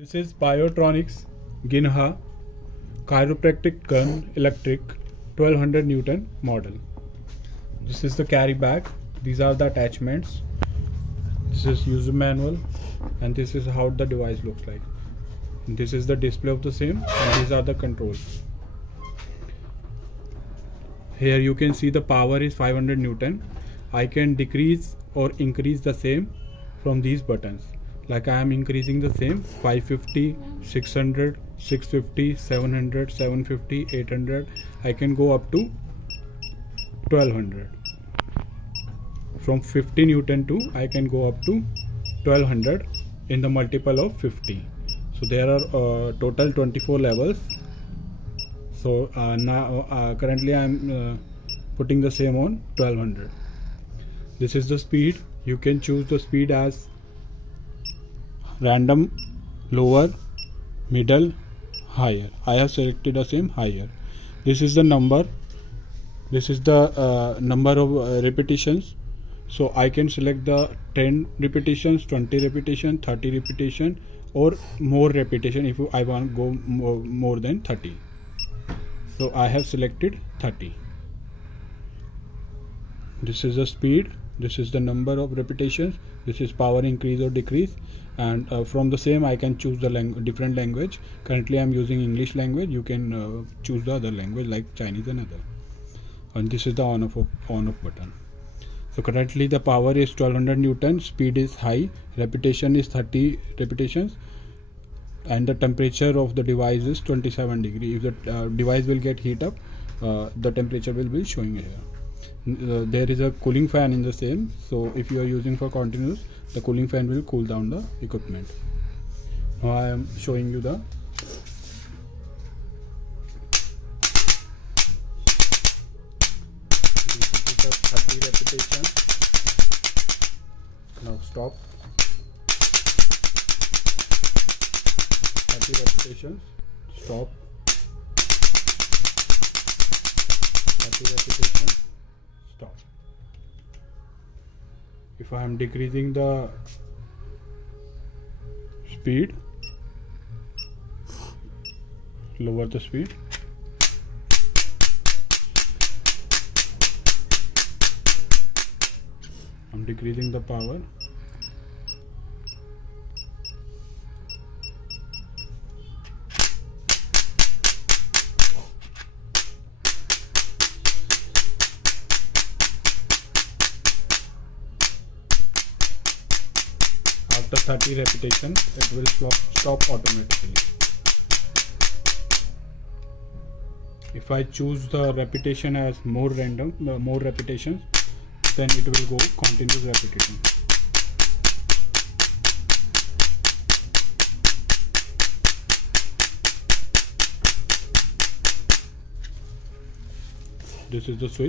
This is Biotronix GINHA Chiropractic gun electric 1200 Newton model. This is the carry bag. These are the attachments. This is user manual, and this is how the device looks like. This is the display of the same, and these are the controls. Here you can see the power is 500 Newton. I can decrease or increase the same from these buttons. Like I am increasing the same 550, 600, 650, 700, 750, 800. I can go up to 1200. From 50 Newton to I can go up to 1200 in the multiple of 50. So there are total 24 levels. So now currently I am putting the same on 1200. This is the speed. You can choose the speed as random, lower, middle, higher. I have selected the same higher. This is the number. This is the number of repetitions. So I can select the 10 repetitions, 20 repetition, 30 repetition, or more repetition if I want to go more than 30. So I have selected 30. This is the speed. This is the number of repetitions. This is power increase or decrease, and from the same I can choose the different language. Currently I am using English language. You can choose the other language like Chinese and other. And this is the on off button. So currently the power is 1200 Newton, speed is high, repetition is 30 repetitions, and the temperature of the device is 27 degree. If the device will get heat up, the temperature will be showing here. There is a cooling fan in the same, so if you are using for continuous, the cooling fan will cool down the equipment. Now I am showing you the this is the 30 repetition. Now stop. 30 repetitions. Stop. 30 repetitions. Stop. If I am decreasing the speed, lower the speed. I'm decreasing the power. After 30 repetitions, it will stop automatically. If I choose the repetition as more random, more repetitions, then it will go continuous repetition. This is the switch.